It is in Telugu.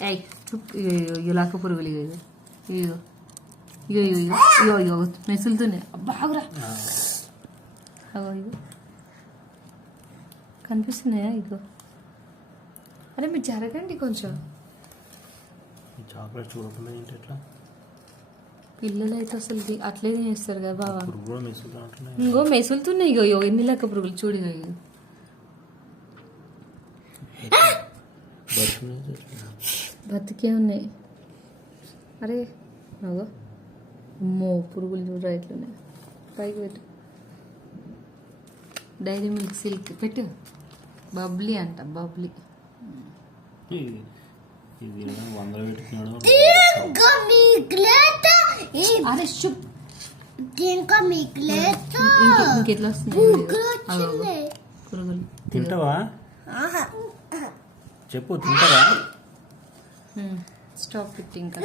ఏయ్ చుప్ ఇలాక పురుగులు ఇగో ఇగో ఇగో ఇగో ఇగో ఇగో మెసులుతున్నాయి బాగురా అగో ఇగో కనిపిస్తున్నాయా ఇగో అరే మీరు జరగండి కొంచెం చాక్లెట్ చూడకుండా ఏంటి ఎట్లా పిల్లలు అయితే అసలు అట్లే చేస్తారు కదా బాబా ఇంకో మెసులుతున్నాయి ఇగో ఇగో ఎన్ని లెక్క పురుగులు చూడు ఇగో బతికే ఉన్నాయి అరే అగో అమ్మో పురుగులు చూడరా ఎట్లున్నాయి పైకి పెట్టు డైరీ మిల్క్ సిల్క్ పెట్టు బబ్లీ అంట బబ్లీ అరే శుభ్ ఇంకెట్లా వస్తుంది పురుగులు తింటావా చెప్పు తింటారా స్టాప్ ఇట్ ఇంకా